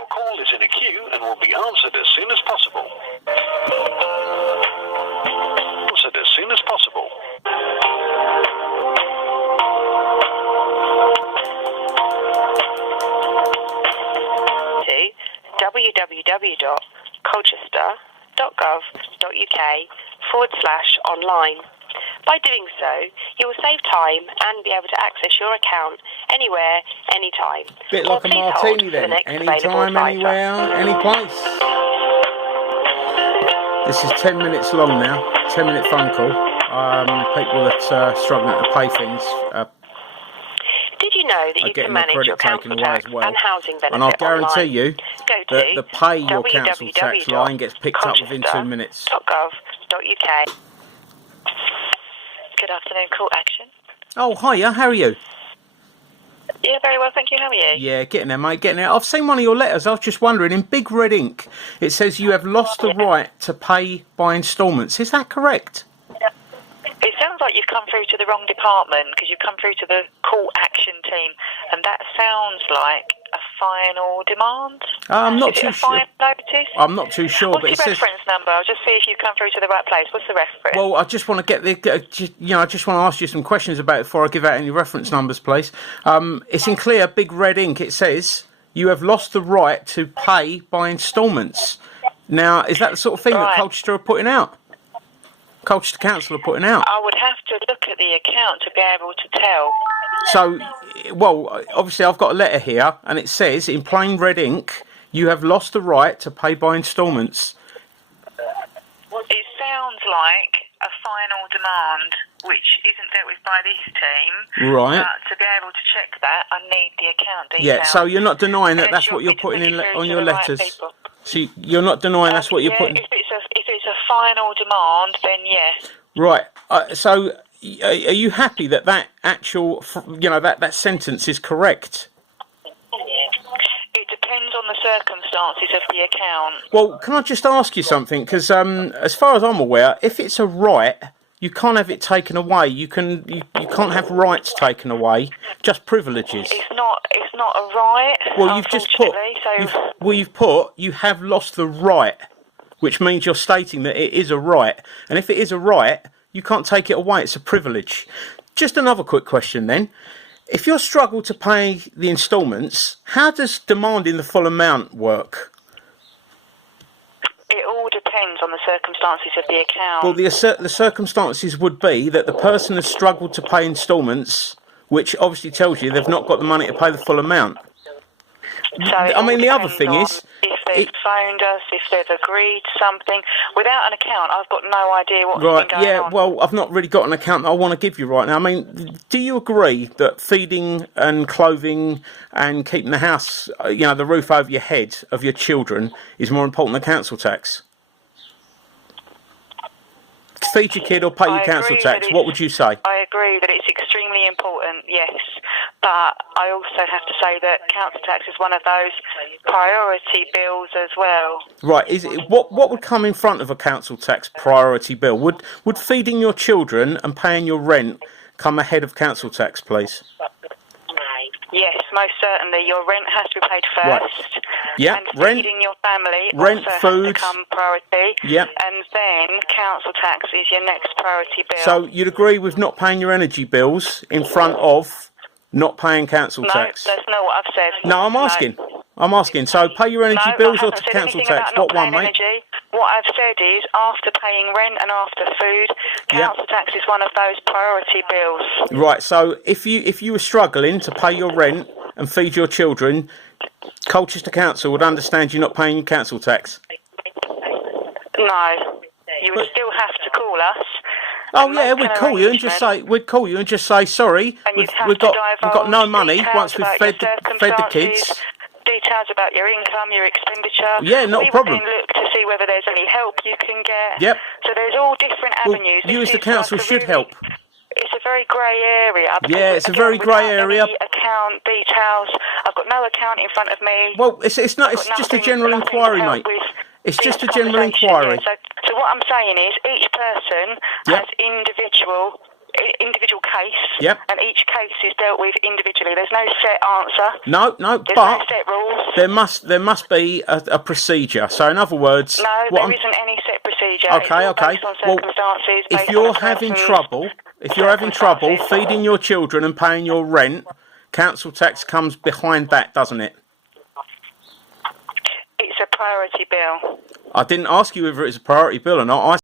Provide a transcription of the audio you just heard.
Your call is in a queue and will be answered as soon as possible. Answered as soon as possible. To www.colchester.gov.uk/online. By doing so, you will save time and be able to access your account anywhere, anytime. Bit like a martini then. Anytime, anywhere, any place. This is 10 minutes long now. 10-minute phone call. People that are struggling to pay things. Did you know that you can manage your council tax and housing benefit and I guarantee you that the pay your council tax line gets picked up within 2 minutes. .gov.uk. Good afternoon, Call Action. Oh, hiya, how are you? Yeah, very well, thank you. How are you? Yeah, getting there, mate, getting there. I've seen one of your letters. I was just wondering, in big red ink, it says you have lost the right to pay by instalments. Is that correct? It sounds like you've come through to the wrong department because you've come through to the Call Action team, and that sounds like a final demand. I'm not too sure. Final notice? I'm not too sure, What's but your it says. reference number? I'll just see if you've come through to the right place. What's the reference? Well, I just want to get the, I just want to ask you some questions about it before I give out any reference numbers, please. It's in clear, big red ink. It says you have lost the right to pay by instalments. Now, is that the sort of thing that Colchester are putting out? Colchester Council are putting out? I would have to look at the account to be able to tell. So, well, obviously I've got a letter here, and it says, in plain red ink, you have lost the right to pay by instalments. It sounds like a final demand, which isn't dealt with by this team. Right. But to be able to check that, I need the account details. Yeah, so you're not denying that that's what you're putting in on your letters? So you're not denying that's what you're putting... If it's a final demand, then yes. Right, so are you happy that actual, that sentence is correct? It depends on the circumstances of the account. Well, can I just ask you something? Because as far as I'm aware, if it's a right, you can't have it taken away. You can't have rights taken away, just privileges. It's not a right. Well, you've just put. You've put you have lost the right, which means you're stating that it is a right. And if it is a right, you can't take it away. It's a privilege. Just another quick question then. If you struggle to pay the instalments, how does demanding the full amount work? It all depends on the circumstances of the account. Well, the circumstances would be that the person has struggled to pay instalments, which obviously tells you they've not got the money to pay the full amount. So I mean, the other thing is... if they've phoned us, if they've agreed something. Without an account, I've got no idea what's been going on. Well, I've not really got an account that I want to give you right now. I mean, do you agree that feeding and clothing and keeping the house, the roof over your head of your children is more important than council tax? Feed your kid or pay your council tax, what would you say? I agree that it's extremely important, yes. But I also have to say that council tax is one of those priority bills as well. Right, what would come in front of a council tax priority bill? Would feeding your children and paying your rent come ahead of council tax, please? Yes, most certainly. Your rent has to be paid first. Right. Yeah, and rent, feeding your family rent, also food, has to come priority. Yeah. And then council tax is your next priority bill. So you'd agree with not paying your energy bills in front of not paying council tax? No, that's not what I've said. No, I'm asking. No. I'm asking. So pay your energy bills or council tax? What one, mate? Energy. What I've said is after paying rent and after food, council tax is one of those priority bills. Right. So if you were struggling to pay your rent and feed your children, Colchester Council would understand you're not paying your council tax. No, you would still have to call us. Oh yeah, we'd call you and just say sorry. We've got no money once we've fed the kids. Details about your income, your expenditure. Yeah, not a problem. We would then look to see whether there's any help you can get. Yep. So there's all different avenues. You as the council should help. It's a very grey area. Yeah, it's a very grey area. Account details. I've got no account in front of me. Well, it's not. It's just a general inquiry, mate. It's just a general inquiry. Yeah, so what I'm saying is each person has individual individual case. Yep. And each case is dealt with individually. There's no set answer. No, There's but no set rules. there must be a procedure. So in other words, No, there isn't any set procedure. Okay, it's all okay. Based on Well, circumstances. if based you're on the having person's trouble circumstances. feeding your children and paying your rent, council tax comes behind that, doesn't it? It's a priority bill. I didn't ask you whether it's a priority bill or not. I